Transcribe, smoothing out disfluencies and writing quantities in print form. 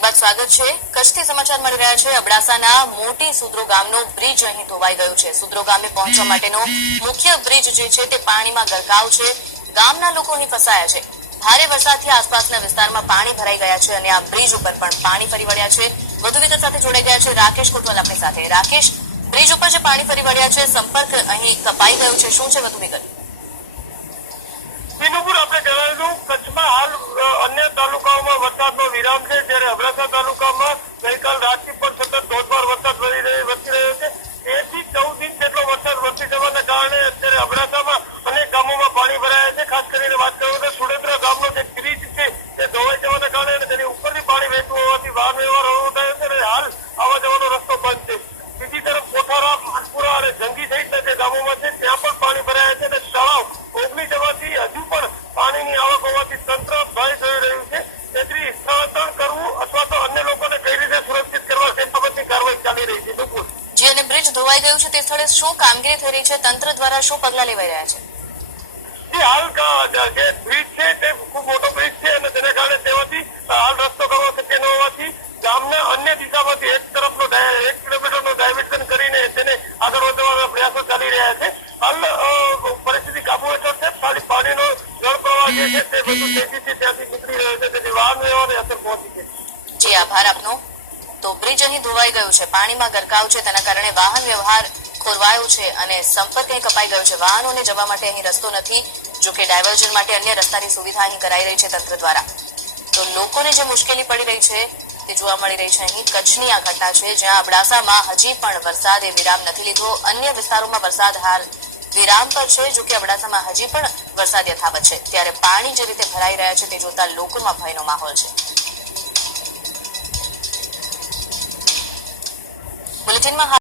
Break બાદ સ્વાગત છે। કચ્છથી સમાચાર મળી રહ્યા છે। અબડાસાના મોટી સુદ્રો ગામનો બ્રિજ અહીં ધોવાઈ ગયો છે। સુદ્રો ગામે પહોંચવા માટેનો મુખ્ય બ્રિજ જે છે તે પાણીમાં ગરકાવ છે। ગામના લોકો અહીં ફસાયા છે। ભારે વરસાદથી આસપાસના વિસ્તારમાં પાણી ભરાઈ ગયા છે અને આ બ્રિજ ઉપર પણ પાણી ફરી વળ્યા છે। વધુ વિગત સાથે જોડાઈ ગયા છે રાકેશ કોટવાલ આપણી સાથે। રાકેશ, બ્રિજ ઉપર જે પાણી ફરી વળ્યા છે, સંપર્ક અહીં કપાઈ ગયો છે, શું છે વધુ વિગત? આપણે જણાવ્યું કચ્છમાં હાલ અન્ય તાલુકાઓમાં વરસાદનો વિરામ છે, જ્યારે અબડાસા તાલુકામાં ગઈકાલ રાતથી પણ સતત ધોધમાર વરસાદ વરસી રહ્યો છે। 13 થી 14 ઇંચ જેટલો વરસાદ વરસી જવાના કારણે અત્યારે અબડાસામાં અનેક ગામોમાં પાણી ભરાયા છે। ખાસ કરીને વાત કરું તો સુડેદ્રા ગામનો જે બ્રિજ છે તે ધોવાઈ જવાના કારણે અને તેની ઉપરથી પાણી વહેતું હોવાથી વાહન વ્યવહાર અવરોધાયો છે અને હાલ આવવા જવાનો રસ્તો બંધ છે। બીજી તરફ કોઠારા, માનપુરા અને જંગી સહિતના જે ગામોમાં છે ત્યાં પણ પાણી ભરાયા છે અને તળાવ ઓગની જવાથી હજુ પણ પાણીની આવક હોવાથી તંત્ર ભય જોઈ રહ્યું છે। તેથી સ્થળાંતર કરવું અથવા તો અન્ય લોકોને કઈ રીતે સુરક્ષિત કરવા તે બાબતની કાર્યવાહી ચાલી રહી છે। બિલકુલ જી, અને બ્રિજ ધોવાઈ ગયું છે તે સ્થળે શું કામગીરી થઈ રહી છે? તંત્ર દ્વારા શું પગલાં લેવાઈ રહ્યા છે? હાલ જે બ્રિજ છે તે ખૂબ મોટો બ્રિજ છે અને તેના કારણે તેમાંથી હાલ રસ્તો કરવો શક્ય ન હોવાથી ગામના અન્ય દિશામાંથી એક કિલોમીટરનું ડાયવર્ઝન કરીને તેને આગળ વધવાના પ્રયાસો ચાલી રહ્યા છે। હાલ પરિસ્થિતિ કાબુ હેઠળ છે, ખાલી પાણીનો જળ પ્રવાહ જે છે તે બધું તેજીથી ત્યાંથી નીકળી રહ્યો છે, તેથી વાહન વ્યવહારને અસર પહોંચી છે। જી, આભાર આપનો। તો બ્રિજ અહીં ધોવાઈ ગયું છે, પાણીમાં ગરકાવ છે, તેના કારણે વાહન વ્યવહાર ખોરવાયો છે અને સંપર્ક અહીં કપાઈ ગયો છે। વાહનોને જવા માટે અહીં રસ્તો નથી, જો કે ડાયવર્ઝન માટે અન્ય રસ્તાની સુવિધા અહીં કરાઈ રહી છે તંત્ર દ્વારા। તો લોકોને જે મુશ્કેલી પડી રહી છે તે જોવા મળી રહી છે। અહીં કચ્છની આ ઘટના છે, જ્યાં અબડાસામાં હજી પણ વરસાદે વિરામ નથી લીધો। અન્ય વિસ્તારોમાં વરસાદ હાલ વિરામ પર છે, જો કે અબડાસામાં હજી પણ વરસાદ યથાવત છે। ત્યારે પાણી જે રીતે ભરાઈ રહ્યા છે તે જોતા લોકોમાં ભયનો માહોલ છે। બુલેટિનમાં